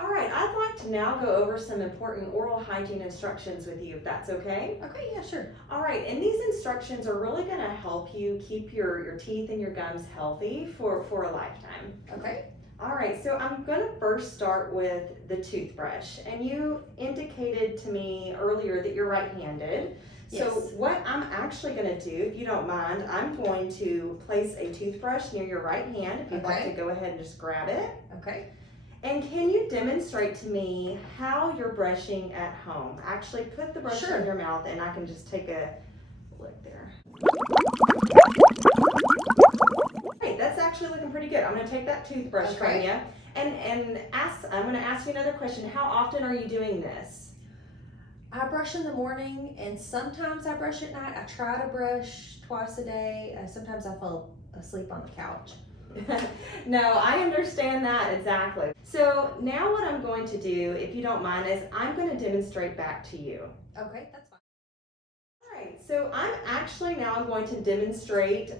All right, I'd like to now go over some important oral hygiene instructions with you, if that's okay. Okay, yeah, sure. All right, and these instructions are really going to help you keep your teeth and your gums healthy for a lifetime. Okay. All right, so I'm going to first start with the toothbrush. And you indicated to me earlier that you're right-handed. So Yes. what I'm actually going to do, if you don't mind, I'm going to place a toothbrush near your right hand. If you'd like to Okay. go ahead and just grab it. Okay. And can you demonstrate to me how you're brushing at home? Actually put the brush Sure. in your mouth and I can just take a look there. Great, that's actually looking pretty good. I'm going to take that toothbrush from Okay. you and I'm going to ask you another question. How often are you doing this? I brush in the morning and sometimes I brush at night. I try to brush twice a day. Sometimes I fall asleep on the couch. No, I understand that exactly. So now what I'm going to do, if you don't mind, is I'm going to demonstrate back to you. Okay, that's fine. All right, so I'm actually now going to demonstrate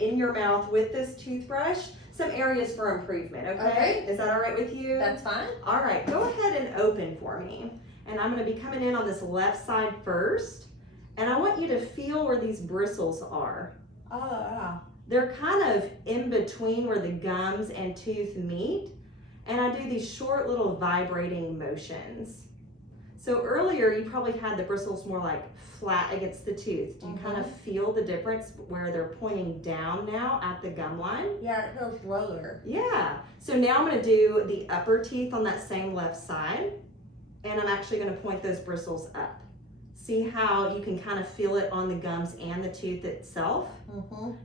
in your mouth with this toothbrush some areas for improvement, okay? Okay. Is that all right with you? That's fine. All right, go ahead and open for me. And I'm going to be coming in on this left side first. And I want you to feel where these bristles are. They're kind of in between where the gums and tooth meet. And I do these short little vibrating motions. So earlier you probably had the bristles more like flat against the tooth. Do you kind of feel the difference where they're pointing down now at the gum line? Yeah, it feels lower. Yeah. So now I'm going to do the upper teeth on that same left side. And I'm actually going to point those bristles up. See how you can kind of feel it on the gums and the tooth itself?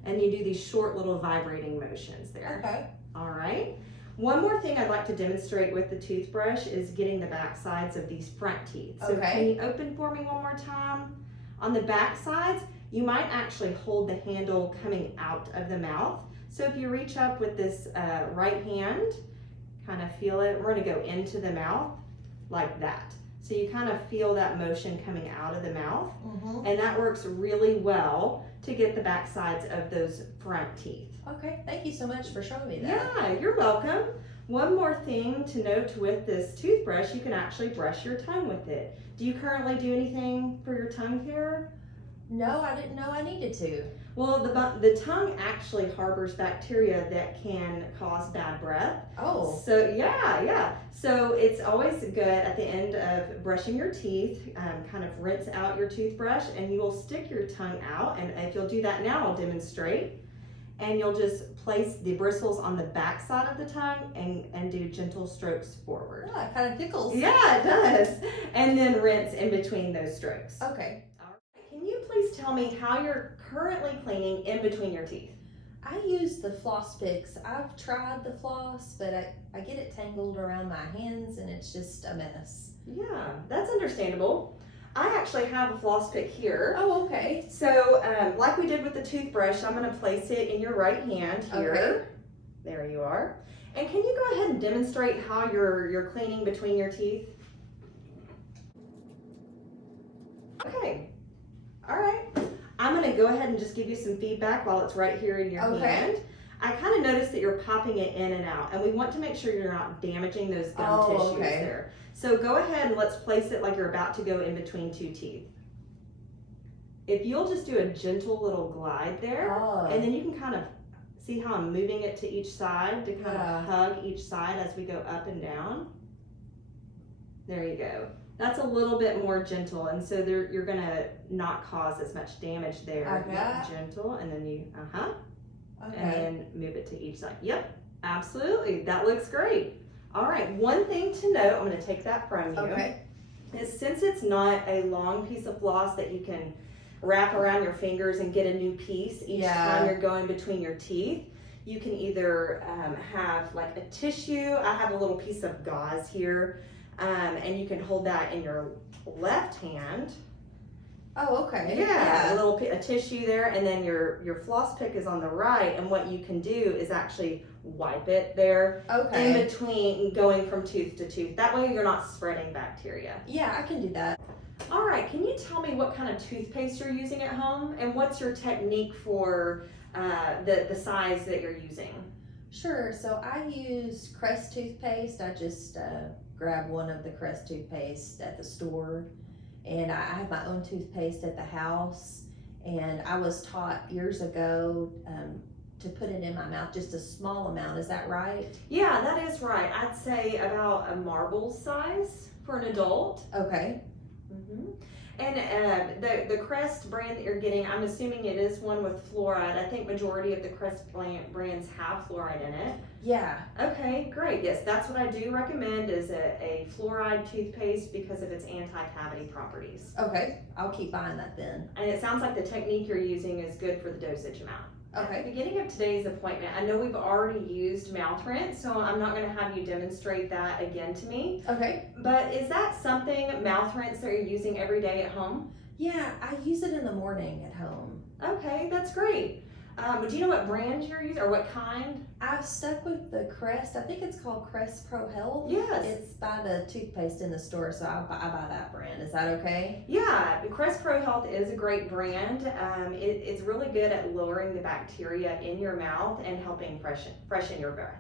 And you do these short little vibrating motions there. Okay. All right. One more thing I'd like to demonstrate with the toothbrush is getting the back sides of these front teeth. So Okay. can you open for me one more time? On the back sides, you might actually hold the handle coming out of the mouth. So if you reach up with this right hand, kind of feel it. We're going to go into the mouth like that. So you kind of feel that motion coming out of the mouth. And that works really well to get the back sides of those front teeth. Okay, thank you so much for showing me that. Yeah, you're welcome. One more thing to note with this toothbrush, you can actually brush your tongue with it. Do you currently do anything for your tongue care? No, I didn't know I needed to. Well, the tongue actually harbors bacteria that can cause bad breath. Oh. So yeah. So it's always good at the end of brushing your teeth, kind of rinse out your toothbrush and you will stick your tongue out. And if you'll do that now, I'll demonstrate. And you'll just place the bristles on the back side of the tongue and do gentle strokes forward. Yeah, it kind of tickles. Yeah, it does. And then rinse in between those strokes. Okay. All right. Can you please tell me how you're currently cleaning in between your teeth? I use the floss picks. I've tried the floss, but I get it tangled around my hands and it's just a mess. Yeah, that's understandable. I actually have a floss pick here. Oh, okay. So, like we did with the toothbrush, I'm going to place it in your right hand here. Okay. There you are. And can you go ahead and demonstrate how you're cleaning between your teeth? Okay. All right. I'm going to go ahead and just give you some feedback while it's right here in your hand. I kind of noticed that you're popping it in and out, and we want to make sure you're not damaging those gum tissues there. So go ahead and let's place it like you're about to go in between two teeth. If you'll just do a gentle little glide there, and then you can kind of see how I'm moving it to each side to kind of hug each side as we go up and down. There you go. That's a little bit more gentle, and so you're going to not cause as much damage there. Gentle, and then you, and then move it to each side. Yep, absolutely. That looks great. All right, one thing to note, I'm going to take that from you, is since it's not a long piece of floss that you can wrap around your fingers and get a new piece each time you're going between your teeth, you can either have like a tissue. I have a little piece of gauze here, and you can hold that in your left hand. Oh, okay. Yeah, a tissue there, and then your floss pick is on the right, and what you can do is actually wipe it there in between going from tooth to tooth. That way you're not spreading bacteria. Yeah, I can do that. All right, can you tell me what kind of toothpaste you're using at home, and what's your technique for the size that you're using? Sure. So I use Crest toothpaste. I just grab one of the Crest toothpaste at the store, and I have my own toothpaste at the house. And I was taught years ago to put it in my mouth, just a small amount. Is that right? Yeah, that is right. I'd say about a marble size for an adult. Okay. hmm And the Crest brand that you're getting, I'm assuming it is one with fluoride. I think majority of the Crest brands have fluoride in it. Yeah. Okay, great. Yes, that's what I do recommend is a fluoride toothpaste because of its anti-cavity properties. Okay. I'll keep buying that then. And it sounds like the technique you're using is good for the dosage amount. At Okay. the beginning of today's appointment, I know we've already used mouth rinse, so I'm not going to have you demonstrate that again to me. Okay. But is that something, mouth rinse, that you're using every day at home? Yeah, I use it in the morning at home. Okay, that's great. Do you know what brand you're using or what kind? I've stuck with the Crest. I think it's called Crest Pro Health. Yes. It's by the toothpaste in the store, so I buy that brand. Is that okay? Yeah, Crest Pro Health is a great brand. It's really good at lowering the bacteria in your mouth and helping freshen your breath.